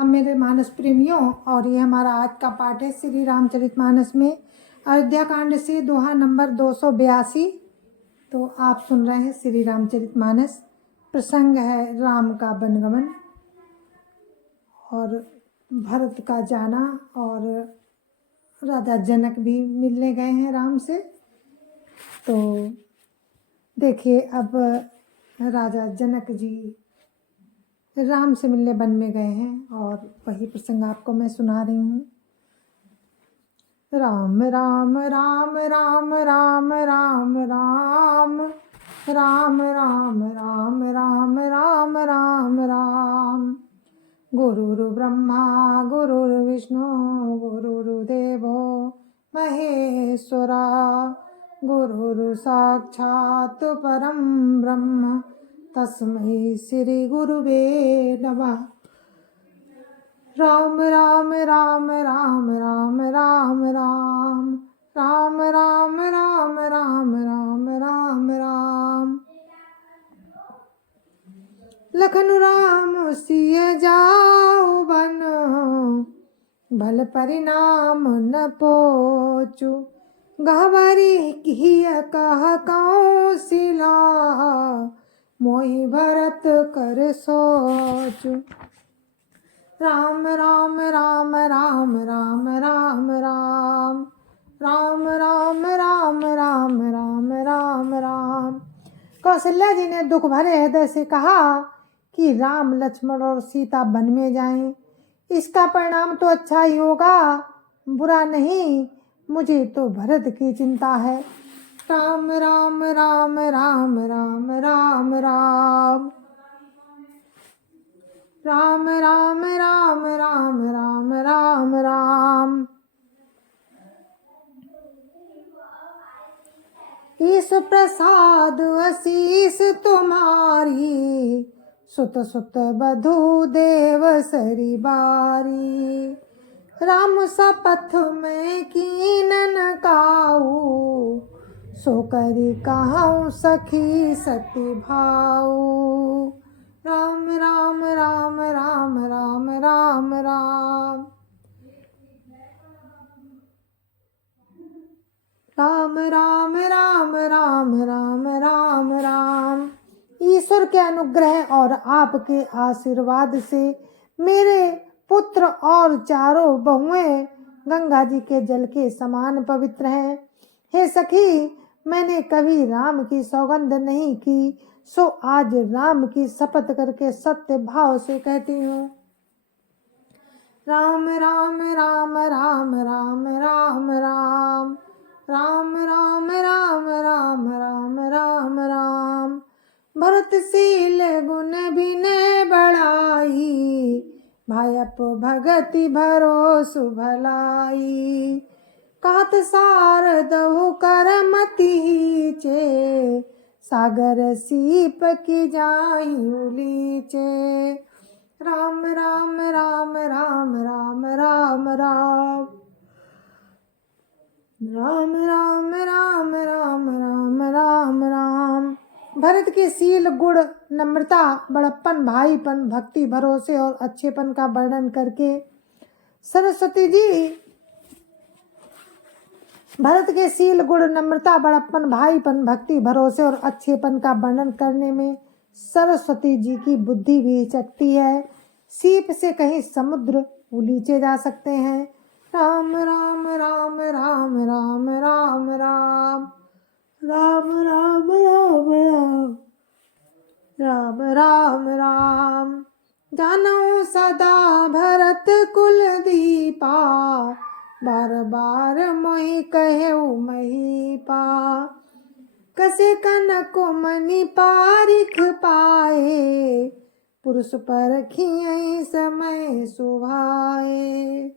अब मेरे मानस प्रेमियों, और ये हमारा आज का पाठ है श्री रामचरितमानस में अयोध्या कांड से दोहा नंबर 282। तो आप सुन रहे हैं श्री रामचरितमानस। प्रसंग है राम का वनगमन और भरत का जाना, और राजा जनक भी मिलने गए हैं राम से। तो देखिए, अब राजा जनक जी राम से मिलने वन में गए हैं और वही प्रसंग आपको मैं सुना रही हूँ। राम राम राम राम राम राम राम राम राम राम राम राम राम राम। गुरुर्ब्रह्मा गुरुर्विष्णु गुरुर्देवो महेश्वरा, गुरुर् साक्षात् परं ब्रह्म तस्मै श्री गुरुवे नमः। राम राम राम राम राम राम राम राम राम राम राम राम राम राम। लखन राम सिय जाओ बन, भल परिणाम न पोचु। गहवरी किय कह कौशिला, मोहि भरत कर सोचु। राम राम राम राम राम राम राम राम राम राम राम राम राम राम। कौशल्या जी ने दुख भरे हृदय से कहा कि राम लक्ष्मण और सीता वन में जाएं। इसका परिणाम तो अच्छा ही होगा, बुरा नहीं। मुझे तो भरत की चिंता है। राम राम राम राम राम राम राम राम राम राम राम राम राम राम। ईश प्रसाद आशीष तुम्हारी, सुत सुत बधु देव सरी बारी। राम सपथ में कीनन काऊ, सो करी कहूँ सखी सती भाऊ। राम राम राम राम राम राम राम राम राम राम राम राम राम राम। ईश्वर के अनुग्रह और आपके आशीर्वाद से मेरे पुत्र और चारों बहुएं गंगा जी के जल के समान पवित्र हैं। हे सखी, मैंने कभी राम की सौगंध नहीं की, सो आज राम की शपथ करके सत्य भाव से कहती हूँ। राम राम राम राम राम राम राम राम राम राम राम राम राम राम। भरतशील गुण विनय बढ़ाई, भायप भगति भरोसु भलाई। कहत सारदहु कर मति चे, सागर सीप की जाई उलीचे। राम राम राम राम राम राम राम राम राम राम राम राम राम राम। भरत के शील गुण नम्रता बड़प्पन भाईपन भक्ति भरोसे और अच्छेपन का वर्णन करके सरस्वती जी भरत के शील गुण नम्रता बड़प्पन भाईपन भक्ति भरोसे और अच्छेपन का वर्णन करने में सरस्वती जी की बुद्धि भी चकती है। सीप से कहीं समुद्र उलीचे जा सकते हैं। राम राम राम राम राम राम राम राम राम राम राम राम राम राम। जानो सदा भरत कुल दीपा, बार बार मोहि कहेउ महीपा। कसे कनक मणि पारिख पाए, पुरुष पर खियै समय सुभाए।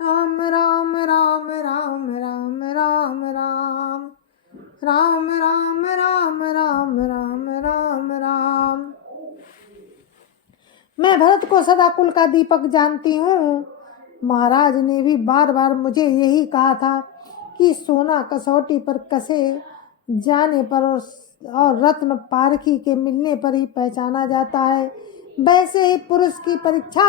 राम राम राम राम राम राम राम राम राम राम राम राम राम राम। मैं भरत को सदा कुल का दीपक जानती हूँ। महाराज ने भी बार बार मुझे यही कहा था कि सोना कसौटी पर कसे जाने पर और रत्न पारखी के मिलने पर ही पहचाना जाता है। वैसे ही पुरुष की परीक्षा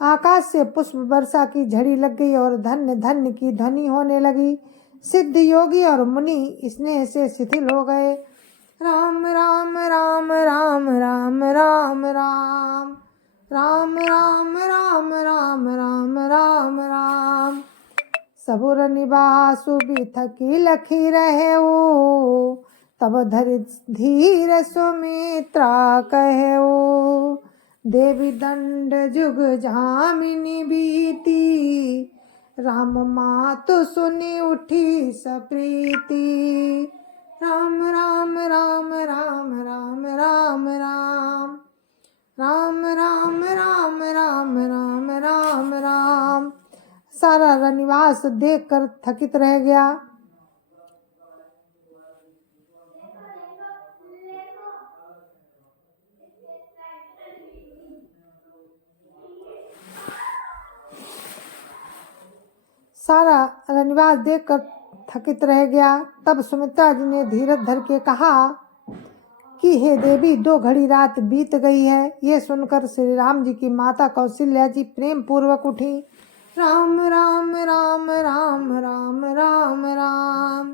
आकाश से पुष्प वर्षा की झड़ी लग गई और धन्य धन्य की ध्वनि होने लगी। सिद्ध योगी और मुनि स्नेह से शिथिल हो गए। राम राम राम राम राम राम राम राम राम राम राम राम राम राम। सबुर निवासु बिथकी लखी रहे ओ, तब धरि धीर सुमित्रा कहे ओ। देवी दंड जुग जामिनी बीती, राम मातु सुनी उठी सप्रीति। राम राम राम राम राम राम राम राम राम राम राम राम राम राम। सारा रनिवास देखकर थकित रह गया। सारा रनिवास देखकर थकित रह गया। तब सुमित्रा जी ने धीरज धर के कहा कि हे देवी, 2 घड़ी रात बीत गई है। ये सुनकर श्री राम जी की माता कौशल्या जी प्रेम पूर्वक उठी। राम राम राम राम राम राम राम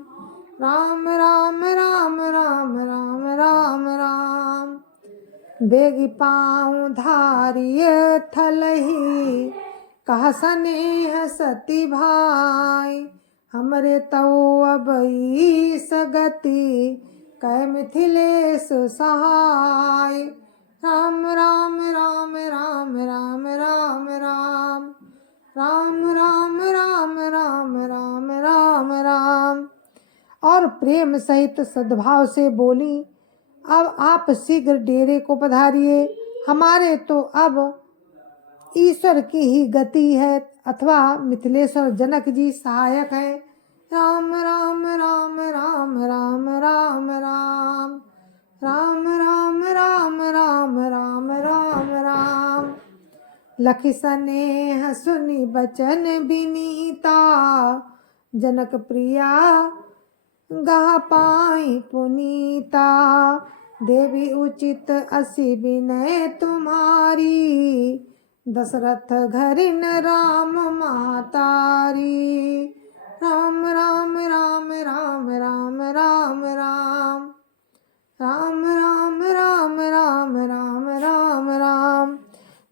राम राम राम राम राम राम राम। बेगी पाँव धारिय थलही, कहा स्नेह सती भाई। हमरे तौ अब सगति, कै मिथिलेश सहाय। राम राम राम राम राम राम राम राम राम राम राम राम राम राम। और प्रेम सहित सद्भाव से बोली, अब आप शीघ्र डेरे को पधारिए। हमारे तो अब ईश्वर की ही गति है, अथवा मिथिलेश्वर जनक जी सहायक है। राम राम राम राम राम राम राम राम राम राम राम राम राम राम। लखी स्नेह सुनी बचन बिनीता, जनक प्रिया गा पाई पुनीता। देवी उचित असी विनय तुम्हारी, दशरथ घरिन राम मातारी। राम राम राम राम राम राम राम राम राम राम राम राम राम राम।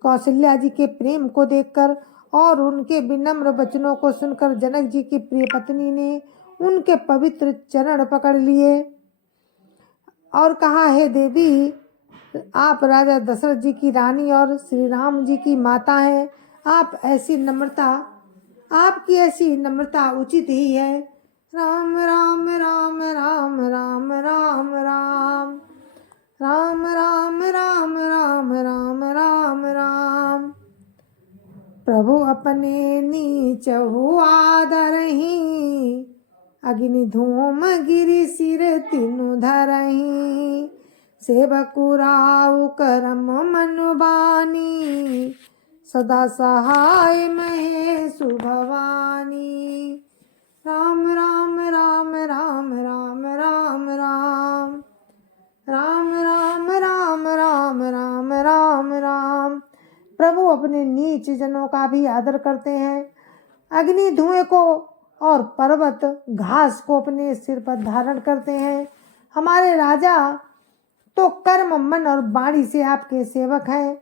कौशल्या जी के प्रेम को देखकर और उनके विनम्र वचनों को सुनकर जनक जी की प्रिय पत्नी ने उनके पवित्र चरण पकड़ लिए और कहा, हे देवी, आप राजा दशरथ जी की रानी और श्री राम जी की माता हैं। आपकी ऐसी नम्रता उचित ही है। राम राम राम राम राम राम राम राम राम राम राम राम राम राम। प्रभु अपने नीच हुआ धरही, अग्नि धूम गिरि सिर तीनु धरही। सेवकुराउ करम मनुबानी, सदा सहाय महेशु भवानी। राम राम राम राम राम राम राम राम राम राम राम राम राम राम। प्रभु अपने नीच जनों का भी आदर करते हैं। अग्नि धुएं को और पर्वत घास को अपने सिर पर धारण करते हैं। हमारे राजा तो कर्म मन और वाणी से आपके सेवक हैं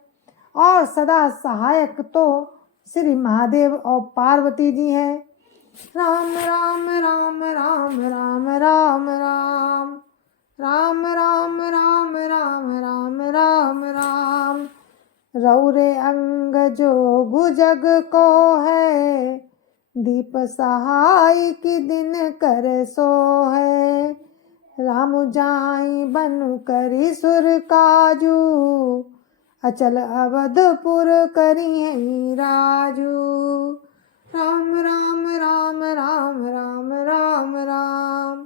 और सदा सहायक तो श्री महादेव और पार्वती जी हैं। राम राम राम राम राम राम राम राम राम राम राम राम राम राम। रौरे अंग जोगु जग को है, दीप सहाय की दिन कर सो है। राम जाई बनु करी सुर काजू, अचल अवधपुर करी है राजू। राम राम राम राम राम राम राम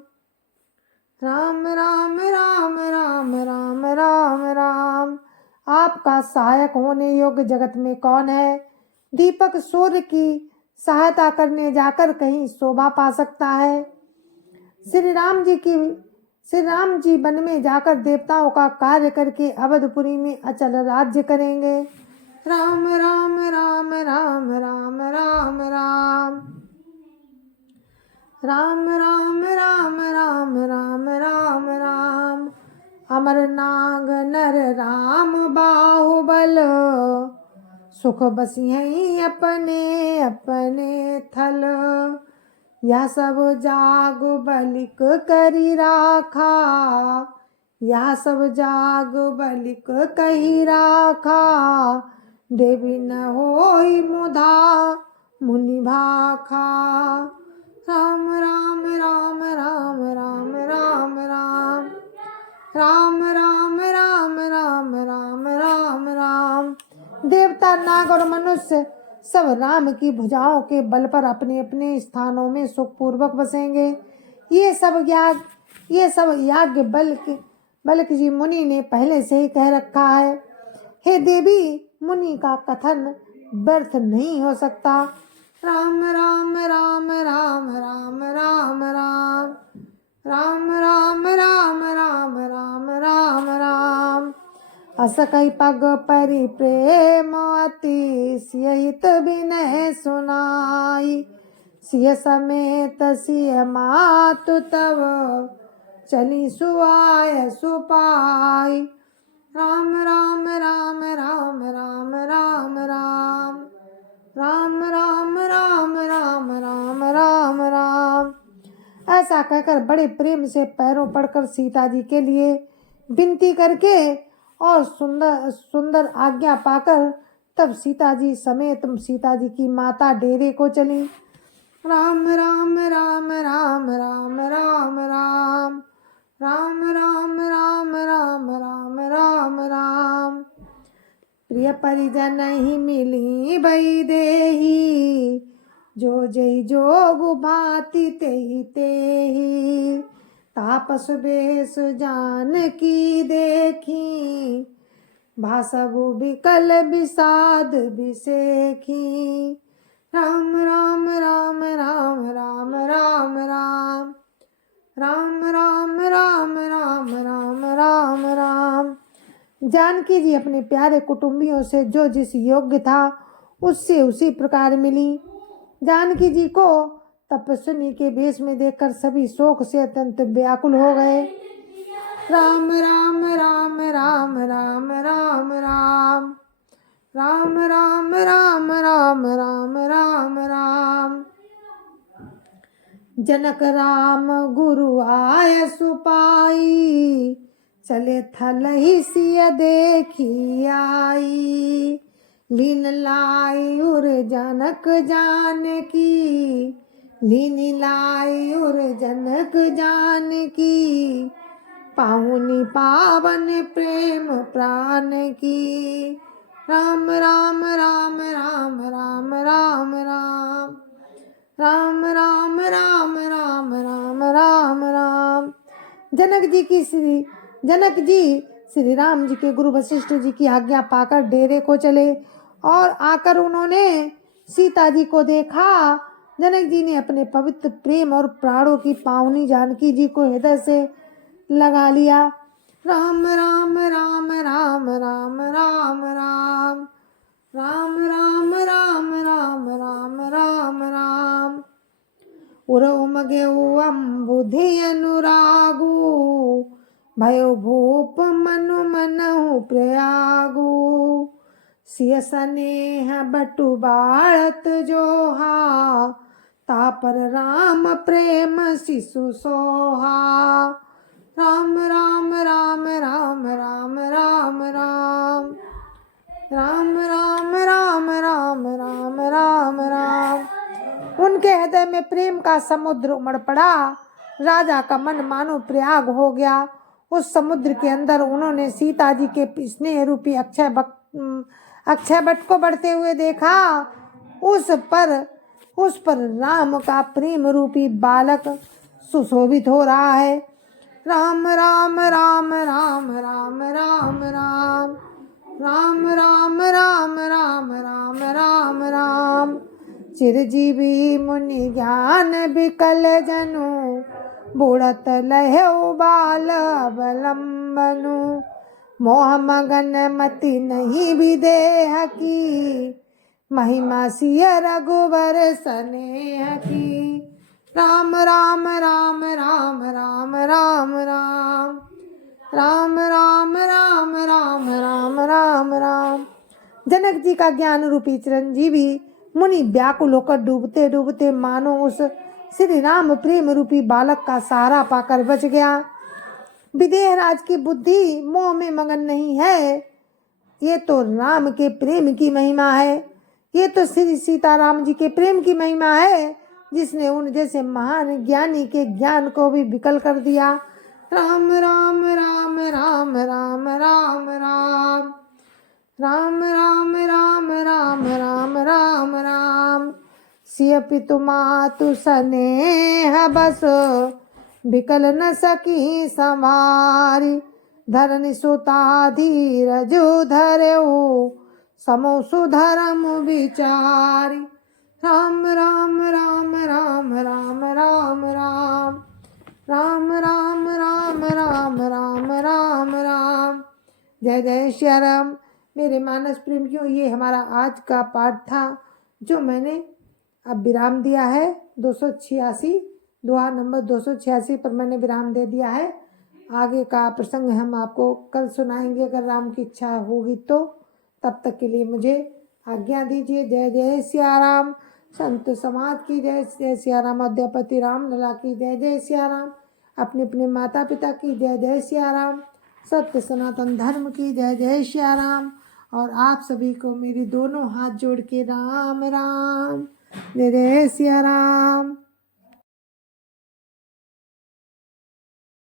राम राम राम राम राम राम राम। आपका सहायक होने योग्य जगत में कौन है? दीपक सूर्य की सहायता करने जाकर कहीं शोभा पा सकता है? श्री राम जी वन में जाकर देवताओं का कार्य करके अवधपुरी में अचल राज्य करेंगे। राम राम राम राम राम राम राम राम राम राम राम राम राम राम अमर नाग नर राम बाहुबल सुख बसियहीं अपने अपने थल यह सब जाग बलिक करी राखा यह सब जाग बलिक कही राखा देवी न होई मुधा मुनि भाखा राम राम राम राम राम राम राम राम राम राम राम राम राम राम देवता नाग और मनुष्य सब राम की भुजाओं के बल पर अपने अपने स्थानों में सुखपूर्वक बसेंगे। ये सब याज्ञ बल्क जी मुनि ने पहले से ही कह रखा है। हे देवी, मुनि का कथन व्यर्थ नहीं हो सकता। राम राम राम राम राम राम राम राम राम राम राम राम राम राम अस कहि पग परि प्रेम अति सियहित विनय सुनाई सिय समेत सिय मातु तव चली सुआय सुपाई राम राम राम राम राम राम राम राम राम राम राम राम राम राम ऐसा कहकर बड़े प्रेम से पैरों पड़कर सीता जी के लिए विनती करके और सुंदर आज्ञा पाकर तब सीता जी समेत सीता जी की माता डेरे को चली। राम राम राम राम राम राम राम राम राम राम राम राम राम राम प्रिय परिजन ही मिली भई देही जो जय जोगु भांति तेहि तेहि तापस बेस जान की देखी भासबु बिकल विषाद बिसेखी राम राम राम राम राम राम राम राम राम राम राम राम राम राम जानकी जी अपने प्यारे कुटुंबियों से जो जिस योग्य था उससे उसी प्रकार मिली। जानकी जी को तपस्विनी के वेश में देखकर सभी शोक से अत्यंत व्याकुल हो गए। राम राम राम राम राम राम राम राम राम राम राम राम राम राम जनक राम गुरु आय सुपाई चले थल ही सिय देखी आई लीन लाई उर जनक जानकी लीन लाई उर जनक जानकी पाहुनी पावन प्रेम प्राण की राम राम राम राम राम राम राम राम राम राम राम राम राम राम जनक जी श्री राम जी के गुरु वशिष्ठ जी की आज्ञा पाकर डेरे को चले और आकर उन्होंने सीता जी को देखा। जनक जी ने अपने पवित्र प्रेम और प्राणों की पावनी जानकी जी को हृदय से लगा लिया। राम राम राम राम राम राम राम राम राम राम राम राम राम राम उमगे अम्बुधि अनुरागु भयो भूप मनु मनहु प्रयागु सिय स्नेह बटु बाळत जोहा तापर राम प्रेम शिशु सोहा राम राम राम राम राम राम राम राम राम राम राम राम राम राम उनके हृदय में प्रेम का समुद्र उमड़ पड़ा। राजा का मन मानो प्रयाग हो गया। उस समुद्र के अंदर उन्होंने सीता जी के स्नेह रूपी अक्षय वट को बढ़ते हुए देखा। उस पर राम का प्रेम रूपी बालक सुशोभित हो रहा है। राम राम राम राम राम राम राम राम राम राम राम राम राम राम चिरजीवी मुनि ज्ञान विकल जनु बुढ़त लहु बाल अवलंबनु मोह मगन मति नहीं विदेह की, महिमा सिय रघुवर सनेह की। राम राम राम राम राम राम राम राम राम राम राम राम राम राम। जनक जी का ज्ञान रूपी चिरंजीवी मुनि व्याकुल होकर डूबते डूबते मानो उस श्री राम प्रेम रूपी बालक का सहारा पाकर बच गया। विदेह राज की बुद्धि मोह में मगन नहीं है, ये तो राम के प्रेम की महिमा है। ये तो श्री सीताराम जी के प्रेम की महिमा है, जिसने उन जैसे महान ज्ञानी के ज्ञान को भी विकल कर दिया। राम राम राम राम राम राम राम राम राम राम राम राम राम राम। सिय पितु मातु स्नेह बस, विकल न सकी संवारी। धरनि सुता धीरजु धरऊ, समो सुधरम विचारी। राम राम राम राम राम राम राम राम राम राम राम राम राम राम। जय जय श्री राम। मेरे मानस प्रेमियों, ये हमारा आज का पाठ था, जो मैंने अब विराम दिया है 286 दोहा नंबर 286 पर मैंने विराम दे दिया है। आगे का प्रसंग हम आपको कल सुनाएंगे, अगर राम की इच्छा होगी तो। तब तक के लिए मुझे आज्ञा दीजिए। जय जय सिया राम। संत समाज की जय जय सिया राम। अध्यापति राम लला की जय जय सिया राम। अपने अपने माता पिता की जय जय सिया राम। सत्य सनातन धर्म की जय जय सिया राम। और आप सभी को मेरी दोनों हाथ जोड़ के राम राम। जय जय सिया राम।